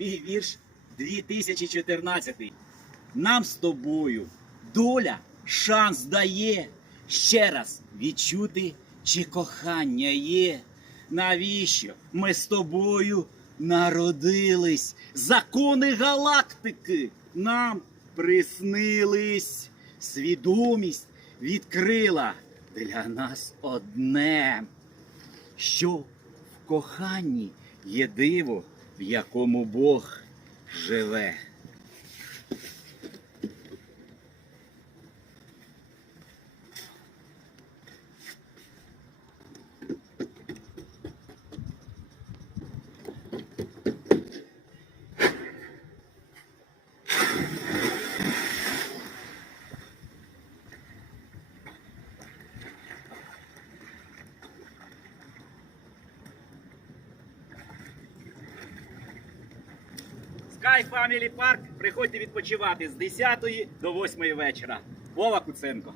Мій вірш 2014. Нам з тобою доля шанс дає ще раз відчути, чи кохання є. Навіщо ми з тобою народились? Закони галактики нам приснились. Свідомість відкрила для нас одне, що в коханні є диво, в якому Бог живе. Sky Family Park. Приходьте відпочивати з 10 до 8 вечора. Вова Куценко.